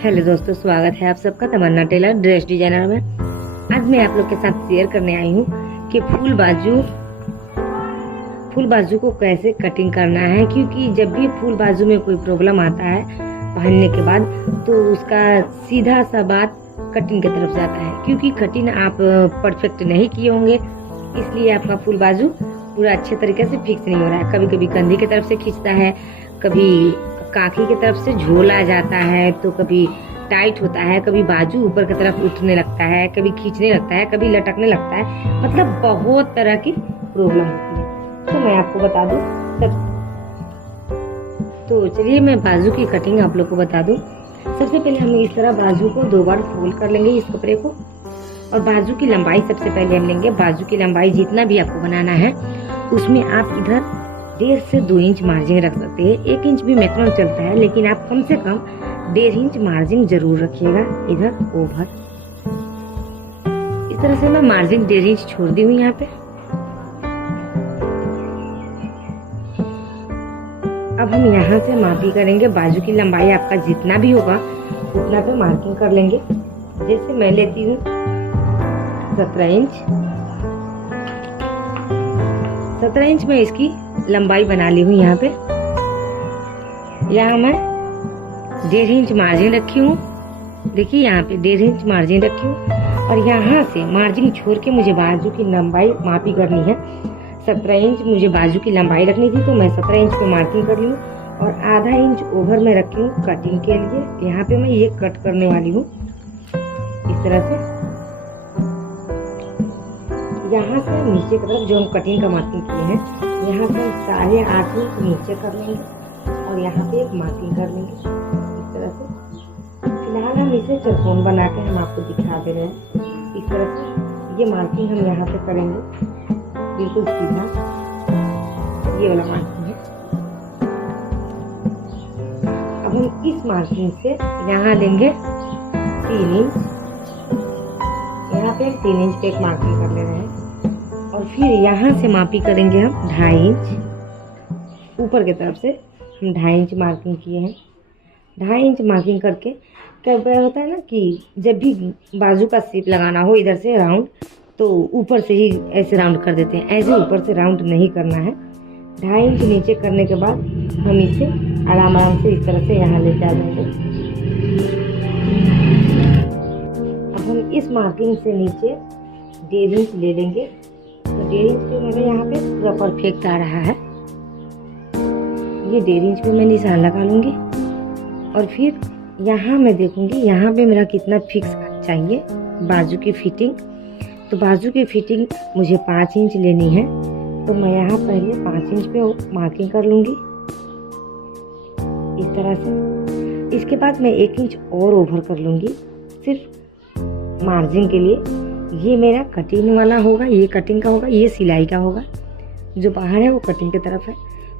Hello दोस्तों, स्वागत है आप सबका तमन्ना टेलर ड्रेस डिजाइनर में। आज मैं आप लोग के साथ शेयर करने आई हूँ कि फुल बाजू को कैसे कटिंग करना है, क्योंकि जब भी फुल बाजू में कोई प्रॉब्लम आता है पहनने के बाद तो उसका सीधा सा बात कटिंग की तरफ जाता है, क्योंकि कटिंग आप परफेक्ट नहीं किए होंगे, इसलिए आपका फुल बाजू पूरा अच्छे तरीके से फिक्स नहीं हो रहा है। कभी कभी कंधे की तरफ से खींचता है, कभी काखी की तरफ से झोल आ जाता है, तो कभी टाइट होता है, कभी बाजू ऊपर की तरफ उठने लगता है, कभी खींचने लगता है, कभी लटकने लगता है, मतलब बहुत तरह की प्रॉब्लम होती है। तो मैं आपको बता दूं तो चलिए मैं बाजू की कटिंग आप लोग को बता दूं। सबसे पहले हम इस तरह बाजू को 2 बार फोल्ड कर लेंगे इस कपड़े को, और बाजू की लंबाई सबसे पहले हम लेंगे। बाजू की लंबाई जितना भी आपको बनाना है उसमें आप इधर 1.5 से 2 इंच मार्जिन रख सकते हैं। 1 इंच भी मैक्सिमम चलता है, लेकिन आप कम से कम 1.5 इंच मार्जिन जरूर रखिएगा इधर ओवर। इस तरह से मैं मार्जिन 1.5 इंच छोड़ दी हूँ यहाँ पे। अब हम यहाँ से मापी करेंगे। बाजू की लंबाई आपका जितना भी होगा उतना पे मार्किंग कर लेंगे। जैसे मैं लेती हूँ 17 इंच। 17 इंच में इसकी लंबाई बना ली हूँ। यहाँ पे यहाँ मैं 1.5 इंच मार्जिन रखी हूँ। देखिए यहाँ पे 1.5 इंच मार्जिन रखी हूँ, और यहाँ से मार्जिन छोड़ के मुझे बाजू की लंबाई मापी करनी है। 17 इंच मुझे बाजू की लंबाई रखनी थी, तो मैं 17 इंच पे मार्किंग कर ली हूँ, और आधा इंच ओवर में रखी हूँ कटिंग के लिए। यहाँ पे मैं ये कट करने वाली हूँ इस तरह से। यहाँ से नीचे की तरफ जो हम कटिंग का मार्किंग किए हैं, यहाँ से हम 8.5 इंच नीचे कर लेंगे, और यहाँ पे एक मार्किंग कर लेंगे इस तरह से। फिलहाल हम इसे चरकोन बना के हम आपको दिखा दे रहे हैं। इस तरह से ये मार्किंग हम यहाँ पे करेंगे बिल्कुल सीधा, ये वाला मार्किंग है। अब हम इस मार्किंग से यहाँ लेंगे 3 इंच, यहाँ पे 3 इंच पे एक मार्किंग कर ले रहे हैं, और फिर यहाँ से मापी करेंगे हम 2.5 इंच। ऊपर की तरफ से हम 2.5 इंच मार्किंग किए हैं। 2.5 इंच मार्किंग करके कब होता है ना कि जब भी बाजू का शेप लगाना हो इधर से राउंड, तो ऊपर से ही ऐसे राउंड कर देते हैं। ऐसे ऊपर से राउंड नहीं करना है। 2.5 इंच नीचे करने के बाद हम इसे आराम से इस तरह से यहाँ ले जा देंगे। अब हम इस मार्किंग से नीचे 1.5 इंच ले लेंगे, तो 1.5 इंच पे मेरा यहाँ पे पूरा परफेक्ट आ रहा है। ये 1.5 इंच पे मैं निशान लगा लूंगी, और फिर यहाँ मैं देखूंगी यहाँ पे मेरा कितना फिक्स चाहिए बाजू की फिटिंग। तो बाजू की फिटिंग मुझे 5 इंच लेनी है, तो मैं यहाँ पहले 5 इंच पे मार्किंग कर लूंगी इस तरह से। इसके बाद मैं 1 इंच और ओवर कर लूंगी सिर्फ मार्जिन के लिए। ये मेरा कटिंग वाला होगा, ये कटिंग का होगा, ये सिलाई का होगा। जो बाहर है वो कटिंग की तरफ है,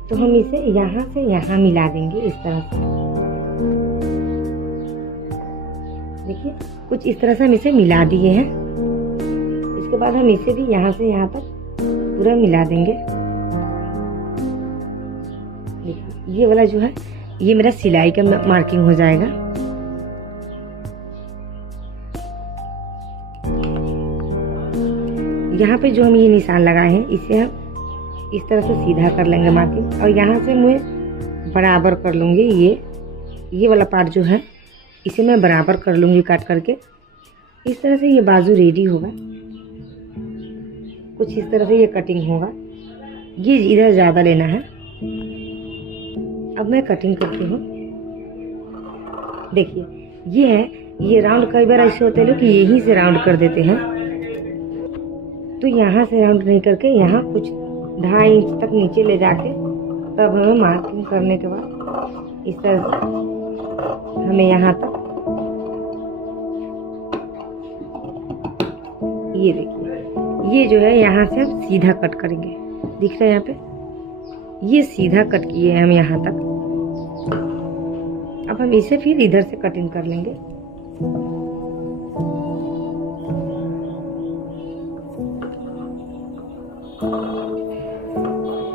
तो हम इसे यहाँ से यहाँ मिला देंगे इस तरह से। देखिए कुछ इस तरह से हम इसे मिला दिए हैं। इसके बाद हम इसे भी यहाँ से यहाँ तक पूरा मिला देंगे। देखिए ये वाला जो है ये मेरा सिलाई का मार्किंग हो जाएगा। यहाँ पे जो हम ये निशान लगाए हैं इसे हम इस तरह से सीधा कर लेंगे मार्किंग, और यहाँ से मैं बराबर कर लूँगी। ये वाला पार्ट जो है इसे मैं बराबर कर लूँगी काट करके। इस तरह से ये बाजू रेडी होगा। कुछ इस तरह से ये कटिंग होगा। ये इधर ज़्यादा लेना है। अब मैं कटिंग करती हूँ। देखिए ये है, ये राउंड कई बार ऐसे होते हैं लोग कि यहीं से राउंड कर देते हैं, तो यहाँ से राउंड नहीं करके यहाँ कुछ 2.5 इंच तक नीचे ले जाके तब हमें मार्किंग करने के बाद इस तरह से हमें यहाँ तक, ये देखिए ये जो है यहाँ से हम सीधा कट करेंगे। दिख रहा है यहाँ पे ये सीधा कट किए हैं हम यहाँ तक। अब हम इसे फिर इधर से कटिंग कर लेंगे।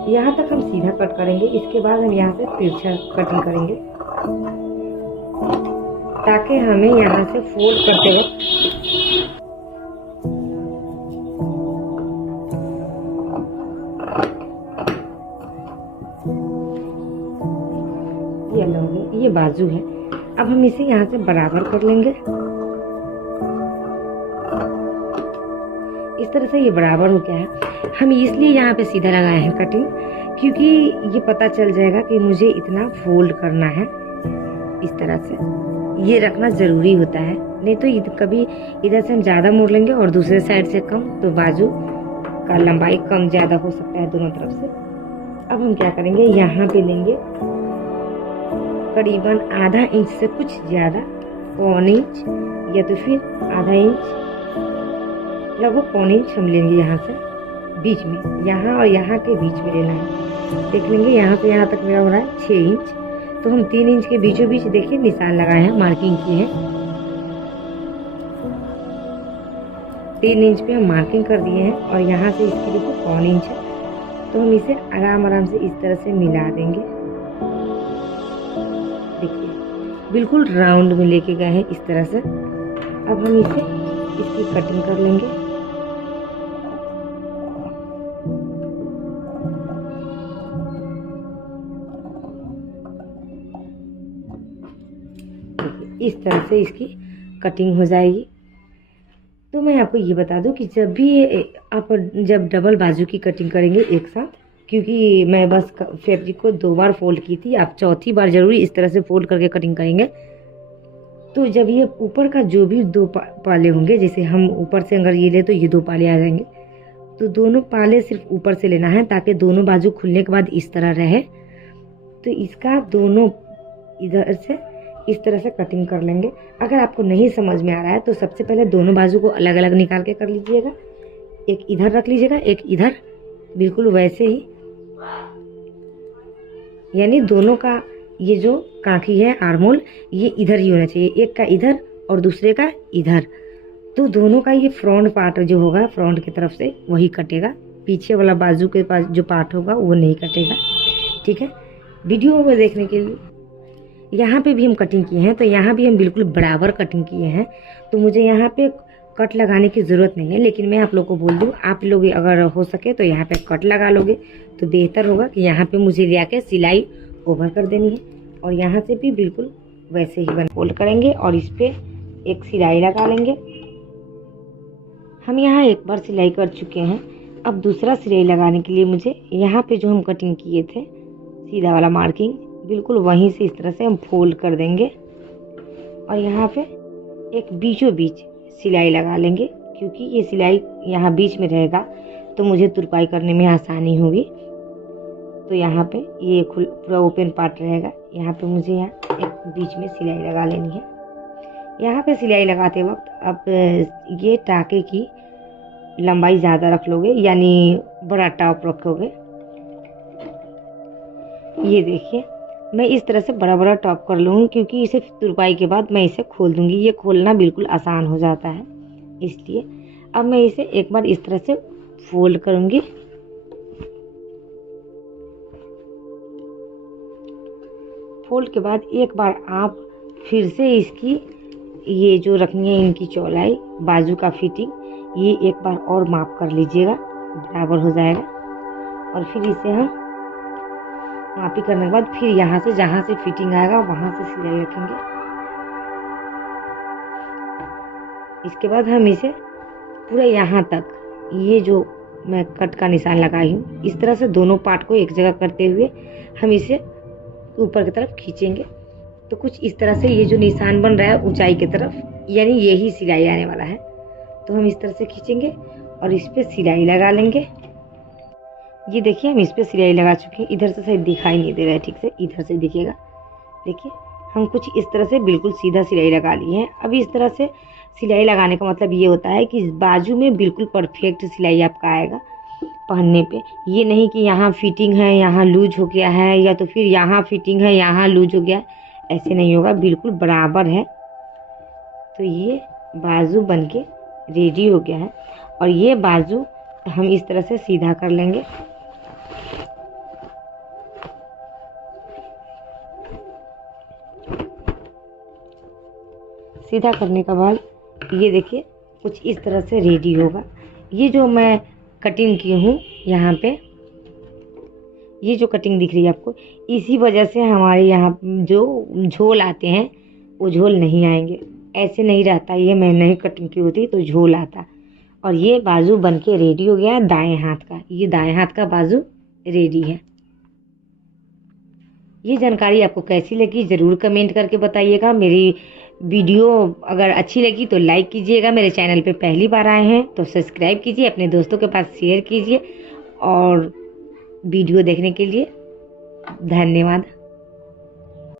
यहाँ तक हम सीधा कट करेंगे। इसके बाद हम यहाँ से तिरछा कटिंग करेंगे। ताकि हमें यहाँ से फोल्ड करते वक्त ये अलग हो गया, ये बाजू है। अब हम इसे यहाँ से बराबर कर लेंगे। इस तरह से ये बराबर हो गया है। हम इसलिए यहाँ पे सीधा लगाए हैं कटिंग, क्योंकि ये पता चल जाएगा कि मुझे इतना फोल्ड करना है। इस तरह से ये रखना जरूरी होता है, नहीं तो कभी इधर से हम ज्यादा मोड़ लेंगे और दूसरे साइड से कम, तो बाजू का लंबाई कम ज्यादा हो सकता है दोनों तरफ से। अब हम क्या करेंगे, यहाँ पे लेंगे करीबन आधा इंच से कुछ ज्यादा, पौन इंच या तो फिर आधा इंच, लगभग पौन इंच हम लेंगे यहाँ से बीच में, यहाँ और यहाँ के बीच में लेना है। देख लेंगे यहाँ से यहाँ तक मेरा हो रहा है 6 इंच, तो हम 3 इंच के बीचों बीच देखिए निशान लगाए हैं, मार्किंग की है। 3 इंच पे हम मार्किंग कर दिए हैं और यहाँ से इसकी देखिए पौन इंच है, तो हम इसे आराम से इस तरह से मिला देंगे। देखिए बिल्कुल राउंड में लेके गए हैं इस तरह से। अब हम इसे इसकी कटिंग कर लेंगे। इस तरह से इसकी कटिंग हो जाएगी। तो मैं आपको ये बता दूं कि जब भी आप जब डबल बाजू की कटिंग करेंगे एक साथ, क्योंकि मैं बस फैब्रिक को 2 बार फोल्ड की थी, आप चौथी बार जरूरी इस तरह से फोल्ड करके कटिंग करेंगे। तो जब ये ऊपर का जो भी 2 पाले होंगे, जैसे हम ऊपर से अगर ये ले तो ये 2 पाले आ जाएंगे, तो दोनों पाले सिर्फ ऊपर से लेना है ताकि दोनों बाजू खुलने के बाद इस तरह रहे। तो इसका दोनों इधर से इस तरह से कटिंग कर लेंगे। अगर आपको नहीं समझ में आ रहा है तो सबसे पहले दोनों बाजू को अलग अलग निकाल के कर लीजिएगा, एक इधर रख लीजिएगा, एक इधर, बिल्कुल वैसे ही, यानी दोनों का ये जो कांखी है आर्मोल, ये इधर ही होना चाहिए, एक का इधर और दूसरे का इधर। तो दोनों का ये फ्रंट पार्ट जो होगा फ्रंट की तरफ से वही कटेगा, पीछे वाला बाजू के पास जो पार्ट होगा वो नहीं कटेगा। ठीक है, वीडियो में देखने के लिए यहाँ पे भी हम कटिंग किए हैं, तो यहाँ भी हम बिल्कुल बराबर कटिंग किए हैं, तो मुझे यहाँ पे कट लगाने की ज़रूरत नहीं है। लेकिन मैं आप लोग को बोल दूँ, आप लोग अगर हो सके तो यहाँ पे कट लगा लोगे तो बेहतर होगा कि यहाँ पे मुझे ले आके सिलाई ओवर कर देनी है। और यहाँ से भी बिल्कुल वैसे ही फोल्ड करेंगे और इस पर एक सिलाई लगा लेंगे। हम यहाँ एक बार सिलाई कर चुके हैं, अब दूसरा सिलाई लगाने के लिए मुझे यहाँ पे जो हम कटिंग किए थे सीधा वाला मार्किंग, बिल्कुल वहीं से इस तरह से हम फोल्ड कर देंगे और यहाँ पे एक बीचों बीच सिलाई लगा लेंगे, क्योंकि ये सिलाई यहाँ बीच में रहेगा तो मुझे तुरपाई करने में आसानी होगी। तो यहाँ पे ये पूरा ओपन पार्ट रहेगा, यहाँ पे मुझे यहाँ एक बीच में सिलाई लगा लेनी है। यहाँ पे सिलाई लगाते वक्त आप ये टाके की लंबाई ज़्यादा रख लोगे, यानी बड़ा टॉप रखोगे। ये देखिए मैं इस तरह से बड़ा बड़ा टॉप कर लूँगी, क्योंकि इसे तुरपाई के बाद मैं इसे खोल दूँगी। ये खोलना बिल्कुल आसान हो जाता है, इसलिए अब मैं इसे एक बार इस तरह से फोल्ड करूँगी। फोल्ड के बाद एक बार आप फिर से इसकी ये जो रखनी है इनकी चौड़ाई, बाजू का फिटिंग, ये एक बार और माप कर लीजिएगा, बराबर हो जाएगा। और फिर इसे हम मापी करने के बाद फिर यहाँ से जहाँ से फिटिंग आएगा वहाँ से सिलाई रखेंगे। इसके बाद हम इसे पूरा यहाँ तक, ये जो मैं कट का निशान लगाई हूँ, इस तरह से दोनों पार्ट को एक जगह करते हुए हम इसे ऊपर की तरफ खींचेंगे। तो कुछ इस तरह से ये जो निशान बन रहा है ऊंचाई की तरफ, यानी यही सिलाई आने वाला है। तो हम इस तरह से खींचेंगे और इस पे सिलाई लगा लेंगे। ये देखिए हम इस पे सिलाई लगा चुके हैं। इधर से शायद दिखाई नहीं दे रहा है ठीक से, इधर से दिखेगा। देखिए हम कुछ इस तरह से बिल्कुल सीधा सिलाई लगा लिए हैं। अब इस तरह से सिलाई लगाने का मतलब ये होता है कि बाजू में बिल्कुल परफेक्ट सिलाई आपका आएगा पहनने पे। ये नहीं कि यहाँ फिटिंग है यहाँ लूज हो गया है, या तो फिर यहाँ फिटिंग है यहाँ लूज हो गया है, ऐसे नहीं होगा, बिल्कुल बराबर है। तो ये बाजू बनके रेडी हो गया है और ये बाजू हम इस तरह से सीधा कर लेंगे। सीधा करने के बाद ये देखिए कुछ इस तरह से रेडी होगा। ये जो मैं कटिंग की हूँ यहाँ पे, ये जो कटिंग दिख रही है आपको, इसी वजह से हमारे यहाँ जो झोल आते हैं वो झोल नहीं आएंगे। ऐसे नहीं रहता, ये मैं नहीं कटिंग की होती तो झोल आता। और ये बाजू बन के रेडी हो गया है दाएं हाथ का। ये दाएं हाथ का बाजू रेडी है। ये जानकारी आपको कैसी लगी ज़रूर कमेंट करके बताइएगा। मेरी वीडियो अगर अच्छी लगी तो लाइक कीजिएगा। मेरे चैनल पे पहली बार आए हैं तो सब्सक्राइब कीजिए, अपने दोस्तों के पास शेयर कीजिए। और वीडियो देखने के लिए धन्यवाद।